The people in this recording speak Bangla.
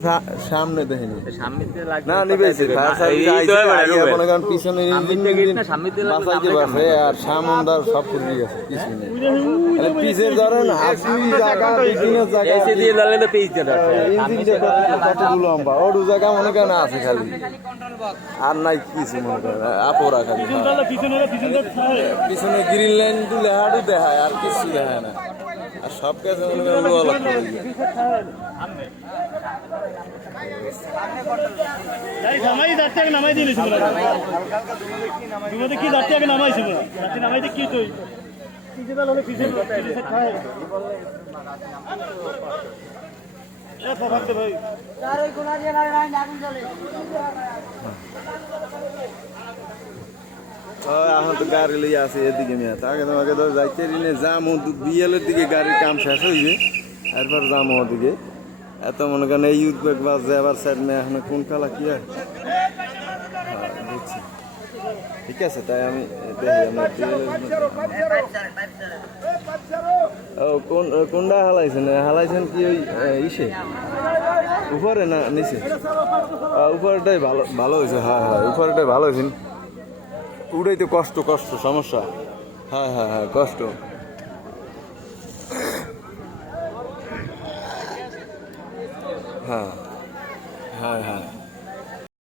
সামনে দেখিনি না সামনে নিবেছে পিছনে বাঁচাইতে পারছে আর সামন্দার সব ফুটে গেছে পিছনে পিছের ধরেন লম্বা ওটু জায়গা মনে করেন আছে খালি আর নাই কিছু মনে করেন আপরা খালি পিছনে গ্রিন লাইন তুলে হাঁটু দেখায় আর কিছু দেখায় না আর সব কাছে মনে করেন নামাই যাচ্ছে আগে নামাই দিয়েছি কি যাচ্ছে আগে নামাইছি নামাই দিয়ে কি তুই এখন তো গাড়ি লইয়া আছে এদিকে মেয়ে আগে তোমাকে তো যাইতে যাম বিএলের দিকে গাড়ির কাম শেষ হয়েছে এরপর যাম ওদিকে এত মনে করেন এই উদ্বেগ বাজছে আবার সাইড মেয়ে এখন কোন কালা কি হয় বুঝছি ঠিক আছে তাই আমি ও কোনটা হালাইছেন কি ওই ইসে উপরে না নিচে উপরটাই ভালো ভালো হয়েছে হ্যাঁ হ্যাঁ উপরটাই ভালো হয়েছে উড়াই তো কষ্ট সমস্যা হ্যাঁ হ্যাঁ হ্যাঁ কষ্ট হ্যাঁ হ্যাঁ হ্যাঁ